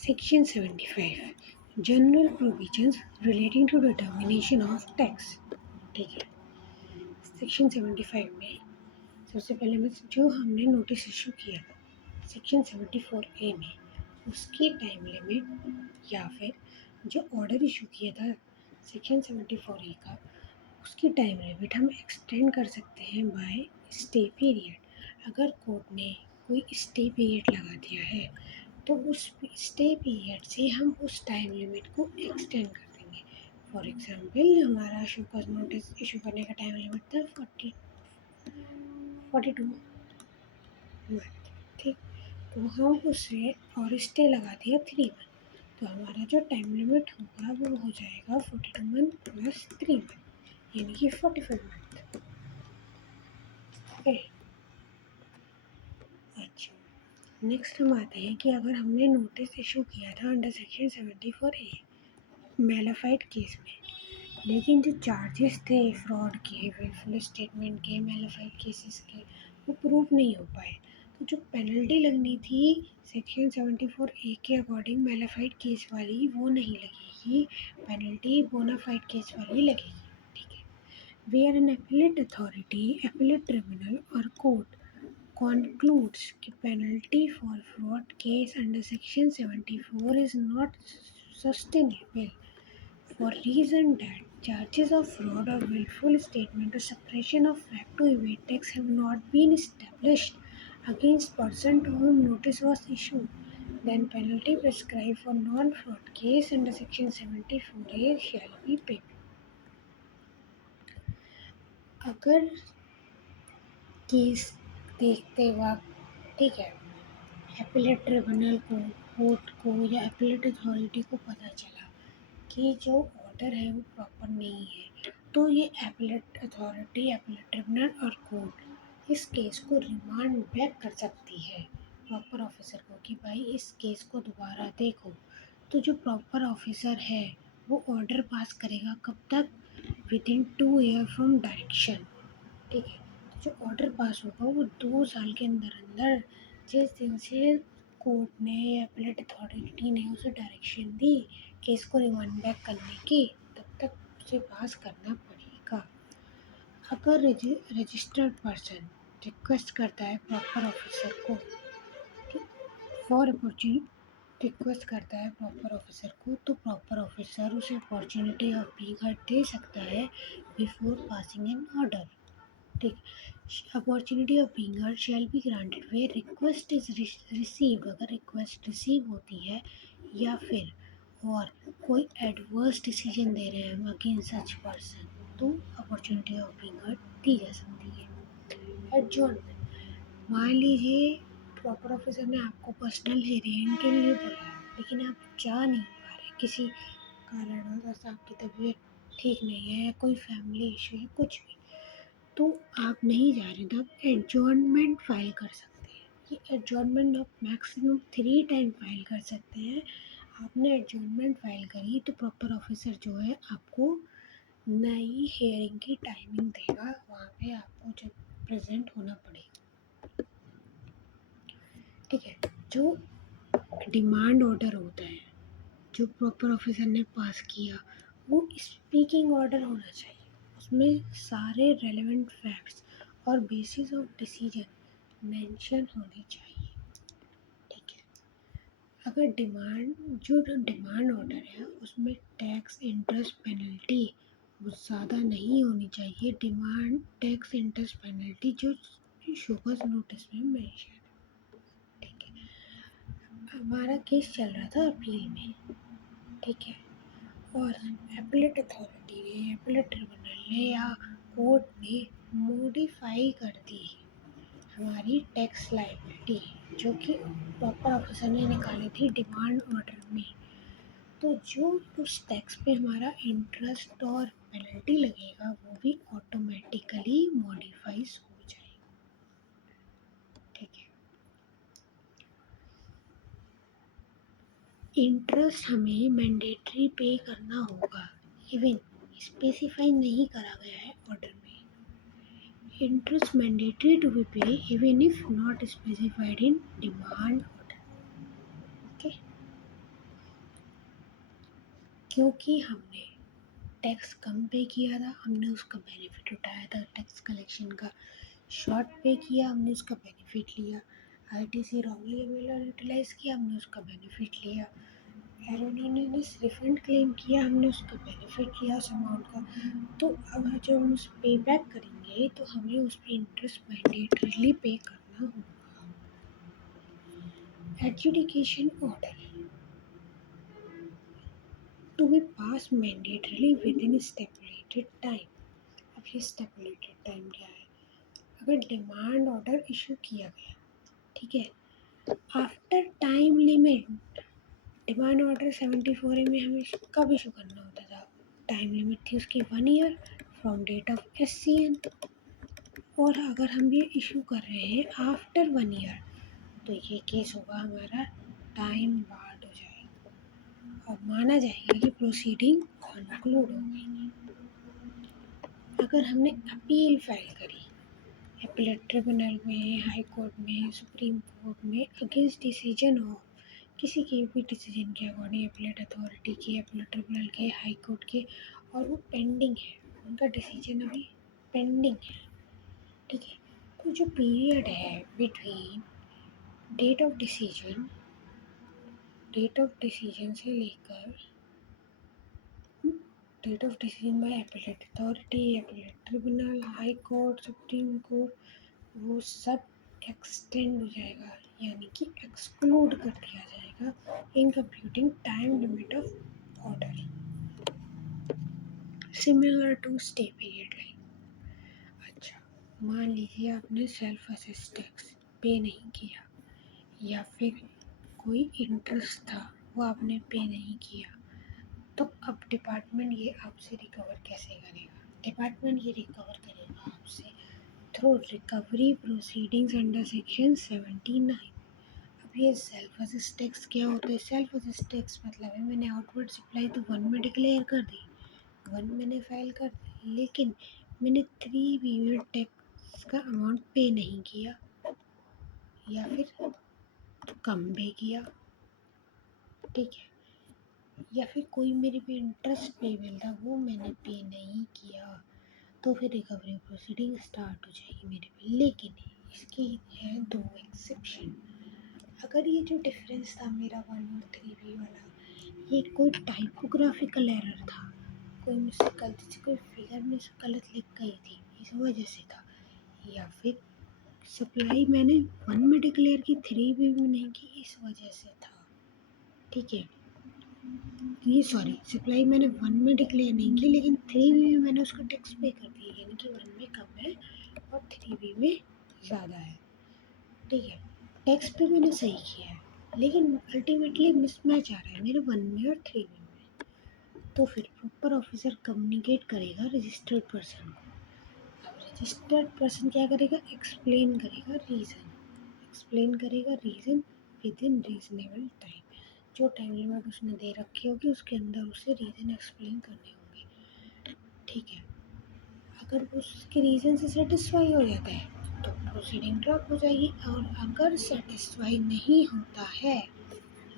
Section 75 general provisions relating to determination of tax. ठीक है, section 75 में सबसे पहले में जो हमने नोटिस इशू किया था सेक्शन 74A में, उसकी टाइम लिमिट या फिर जो ऑर्डर इशू किया था सेक्शन 74A का, उसकी टाइम लिमिट हम एक्सटेंड कर सकते हैं बाय स्टे पीरियड। अगर कोर्ट ने कोई स्टे पीरियड लगा दिया है तो उस स्टे पीरियड से हम उस टाइम लिमिट को एक्सटेंड कर देंगे। फॉर एग्जांपल हमारा शोकॉज नोटिस इशू करने का टाइम लिमिट था 42 मंथ। ठीक, तो हम उसे और स्टे लगा दिया 3 मंथ, तो हमारा जो टाइम लिमिट होगा वो हो जाएगा 42 मंथ प्लस 3 मंथ, यानी कि 45 मंथ। ओके, अच्छा, नेक्स्ट हम आते हैं कि अगर हमने नोटिस इशू किया था under section 74A mala fide case में, लेकिन जो चार्जेस थे फ्रॉड के, विलफुल स्टेटमेंट के, मेलाफाइड केसेस के, वो प्रूव नहीं हो पाए, तो जो पेनल्टी लगनी थी सेक्शन 74A के अकॉर्डिंग मेलाफाइड केस वाली वो नहीं लगेगी, पेनल्टी बोनाफाइड केस वाली लगेगी। ठीक है, where an appellate authority, appellate tribunal और कोर्ट concludes कि penalty for fraud case under section 74 is not sustainable for reason that charges of fraud or willful statement or suppression of fact to evade tax have not been established against person to whom notice was issued, then penalty prescribed for non-fraud case under section 74A shall be paid. अगर case देखते वक्त, ठीक है, appellate tribunal को, court को या appellate authority को पता चला कि जो ऑर्डर है वो प्रॉपर नहीं है, तो ये एपीलेट अथॉरिटी, एपीलेट ट्रिब्यूनल और कोर्ट इस केस को रिमांड बैक कर सकती है प्रॉपर ऑफिसर को कि भाई इस केस को दोबारा देखो। तो जो प्रॉपर ऑफिसर है वो ऑर्डर पास करेगा कब तक, विदिन 2 ईयर फ्रॉम डायरेक्शन। ठीक है, तो जो ऑर्डर पास होगा वो 2 साल के अंदर अंदर, जिस दिन से कोर्ट ने या एपीलेट अथॉरिटी ने उसे डायरेक्शन दी केस को रिमांड बैक करने की, तब तक उसे पास करना पड़ेगा। अगर रजिस्टर्ड पर्सन रिक्वेस्ट करता है प्रॉपर ऑफिसर को, फॉर अपॉर्चुनिटी रिक्वेस्ट करता है प्रॉपर ऑफिसर को, तो प्रॉपर ऑफिसर उसे अपॉर्चुनिटी ऑफ बीइंग हर्ड दे सकता है बिफोर पासिंग एन ऑर्डर। ठीक, opportunity of being heard shall be granted where request is received, अगर रिक्वेस्ट रिसीव होती है या फिर और कोई एडवर्स डिसीजन दे रहे हैं हम अगेंस्ट सच पर्सन, तो अपॉर्चुनिटी ऑफ बीइंग हर्ड दी जा सकती है। एडजॉर्नमेंट, मान लीजिए प्रॉपर ऑफिसर ने आपको पर्सनल हियरिंग के लिए बुलाया, लेकिन आप जा नहीं पा रहे किसी कारणवश, आपकी तबीयत ठीक नहीं है या कोई फैमिली इशू है, कुछ भी, तो आप नहीं जा रहे, तो आप एडजॉर्नमेंट फाइल कर सकते हैं। ये एडजॉर्नमेंट आप मैक्सिमम 3 टाइम फाइल कर सकते हैं। आपने एडजॉर्नमेंट फाइल करी तो प्रॉपर ऑफिसर जो है आपको नई हियरिंग की टाइमिंग देगा, वहाँ पे आपको जब प्रेजेंट होना पड़ेगा। ठीक है, जो डिमांड ऑर्डर होता है जो प्रॉपर ऑफिसर ने पास किया, वो स्पीकिंग ऑर्डर होना चाहिए, उसमें सारे रेलेवेंट फैक्ट्स और बेसिस ऑफ डिसीजन मेंशन होने चाहिए। ठीक है, अगर डिमांड ऑर्डर है उसमें टैक्स, इंटरेस्ट, पेनल्टी वो ज़्यादा नहीं होनी चाहिए, डिमांड टैक्स, इंटरेस्ट, पेनल्टी जो शोकॉज नोटिस में मेंशन है। ठीक है, हमारा केस चल रहा था अपील में। ठीक है, और एपीलेट अथॉरिटी ने, एपीलेट ट्रिब्यूनल ने या कोर्ट ने मॉडिफाई कर दी हमारी टैक्स लायबिलिटी, जो कि प्रॉपर ऑफिसर ने निकाली थी डिमांड ऑर्डर में, तो जो उस टैक्स पे हमारा इंटरेस्ट और पेनल्टी लगेगा वो भी ऑटोमेटिकली मॉडिफाइज हो जाएगा। ठीक है, इंटरेस्ट हमें मैंडेटरी पे करना होगा, इवन स्पेसिफाई नहीं करा गया है ऑर्डर में। इंटरेस्ट मैंडेटरी टू बी पे even if not specified in demand order. Okay, क्योंकि हमने टैक्स कम पे किया था, हमने उसका बेनिफिट उठाया था, टैक्स कलेक्शन का शॉर्ट पे किया, हमने उसका बेनिफिट लिया। आईटीसी रॉन्गली यूटिलाइज किया, हमने उसका बेनिफिट लिया। एरोनिनियस रिफंड क्लेम किया, हमने उसका बेनिफिट लिया उस अमाउंट का। तो अब जब हम उस पे बैक करेंगे तो हमें उस पर इंटरेस्ट मैंडेटरीली पे करना होगा। Adjudication order to be pass mandatorily within stipulated time. अब ये स्टेपुलेटेड टाइम क्या है? अगर डिमांड ऑर्डर इशू किया गया, ठीक है, after time limit, demand order 74A में हमें कब इशू करना होता था? टाइम लिमिट थी उसकी 1 year from date of SCN। और अगर हम ये इशू कर रहे हैं आफ्टर 1 ईयर तो ये केस होगा हमारा टाइम बार्ड हो जाएगा और माना जाएगा कि प्रोसीडिंग कंक्लूड हो गई। अगर हमने अपील फाइल करी अपीलेट ट्रिब्यूनल में, हाई कोर्ट में, सुप्रीम कोर्ट में अगेंस्ट डिसीजन हो किसी के भी डिसीजन के अकॉर्डिंग, अपीलेट अथॉरिटी के, अपीलेट ट्रिब्यूनल के, हाई कोर्ट के, और वो पेंडिंग है, उनका डिसीजन अभी पेंडिंग है, ठीक है, तो जो पीरियड है बिटवीन डेट ऑफ डिसीजन, से लेकर date of decision by appellate authority, appellate tribunal, high court, supreme court, वो सब एक्सटेंड हो जाएगा, यानी कि एक्सक्लूड कर दिया जाएगा in computing time limit of order. Similar to stay period line. अच्छा, मान लीजिए आपने सेल्फ असेस टैक्स पे नहीं किया या फिर कोई इंटरेस्ट था वो आपने पे नहीं किया, तो अब डिपार्टमेंट ये आपसे रिकवर कैसे करेगा? डिपार्टमेंट ये रिकवर करेगा आपसे through recovery proceedings under section 79। अब ये सेल्फ असेस टैक्स क्या होता है? सेल्फ असेस टैक्स मतलब है मैंने आउटवर्ड सप्लाई तो 1 में डिक्लेयर कर दी, 1 मैंने फाइल कर दी, लेकिन मैंने 3B में टैक्स का अमाउंट पे नहीं किया या फिर कम पे किया, ठीक है, या फिर कोई मेरे पे इंटरेस्ट पेबल था वो मैंने पे नहीं किया, तो फिर रिकवरी प्रोसीडिंग स्टार्ट हो जाएगी मेरे पे। लेकिन इसकी है दो एक्सेप्शन। अगर ये जो डिफरेंस था मेरा 1 और 3B वाला, ये कोई टाइपोग्राफिकल एरर था, कोई मुझसे गलती से कोई फिगर में से गलत लिख गई थी इस वजह से था, या फिर सप्लाई मैंने 1 में डिक्लेयर की 3B में नहीं की इस वजह से था, ठीक है, ये सॉरी सप्लाई मैंने 1 में डिक्लेयर नहीं की लेकिन 3B में मैंने उसका टैक्स पे कर दिया, यानी कि 1 में कम है और 3B में ज़्यादा है, ठीक है, टैक्स पे मैंने सही किया है लेकिन अल्टीमेटली मिसमैच आ रहा है मेरे 1 में और 3B में। तो फिर प्रॉपर ऑफिसर कम्युनिकेट करेगा रजिस्टर्ड पर्सन को। अब रजिस्टर्ड पर्सन क्या करेगा? एक्सप्लेन करेगा reason with in reasonable time. जो टाइम लिमिट उसने दे रखी होगी उसके अंदर उसे रीज़न एक्सप्लेन करने होंगे, ठीक है। अगर वो उसके रीज़न से सेटिस्फाई हो जाता है तो प्रोसीडिंग ड्रॉप हो जाएगी, और अगर सेटिस्फाई नहीं होता है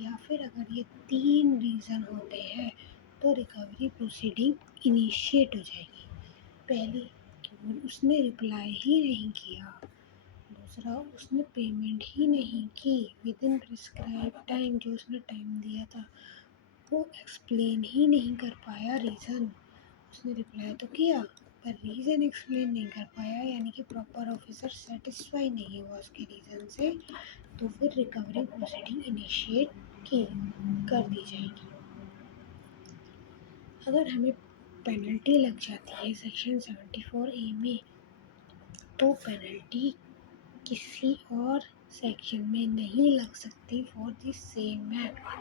या फिर अगर ये 3 रीज़न होते हैं तो रिकवरी प्रोसीडिंग इनिशिएट हो जाएगी। पहली कि उसने रिप्लाई ही नहीं किया, दूसरा उसने पेमेंट ही नहीं की विद इन प्रिस्क्राइब टाइम, जो उसने टाइम दिया था वो एक्सप्लेन ही नहीं कर पाया रीज़न, उसने रिप्लाई तो किया पर रीज़न एक्सप्लेन नहीं कर पाया, यानी कि प्रॉपर ऑफिसर सेटिस्फाई नहीं हुआ उसके रीज़न से, तो फिर रिकवरी प्रोसीडिंग इनिशिएट की कर दी जाएगी। अगर हमें पेनल्टी लग जाती है सेक्शन 74A में, तो पेनल्टी किसी और सेक्शन में नहीं लग सकती फॉर द सेम एक्ट।